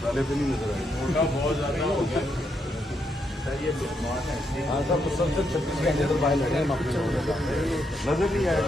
साले पे नहीं नजर आए, मोटा बहुत ज्यादा हो गया। हाँ सब सबसे 36 घंटे तो बाहर लड़े हम अपने लोगों के सामने, नजर नहीं आया।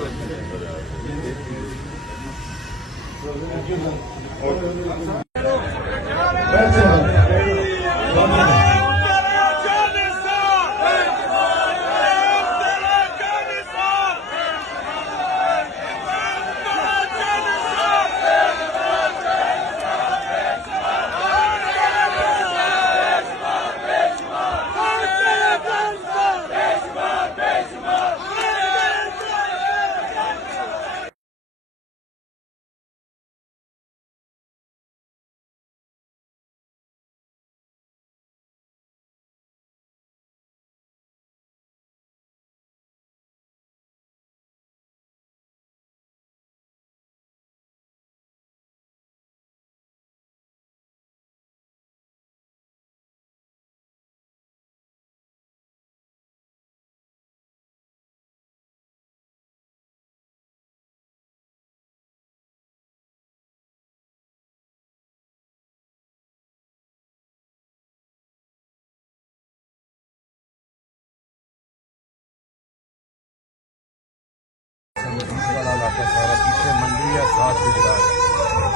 वाला इलाका सारा पीछे मंडी या साथ गुजरात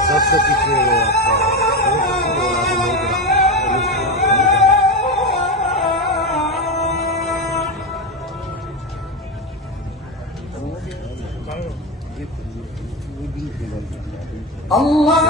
सबसे पीछे वो Allah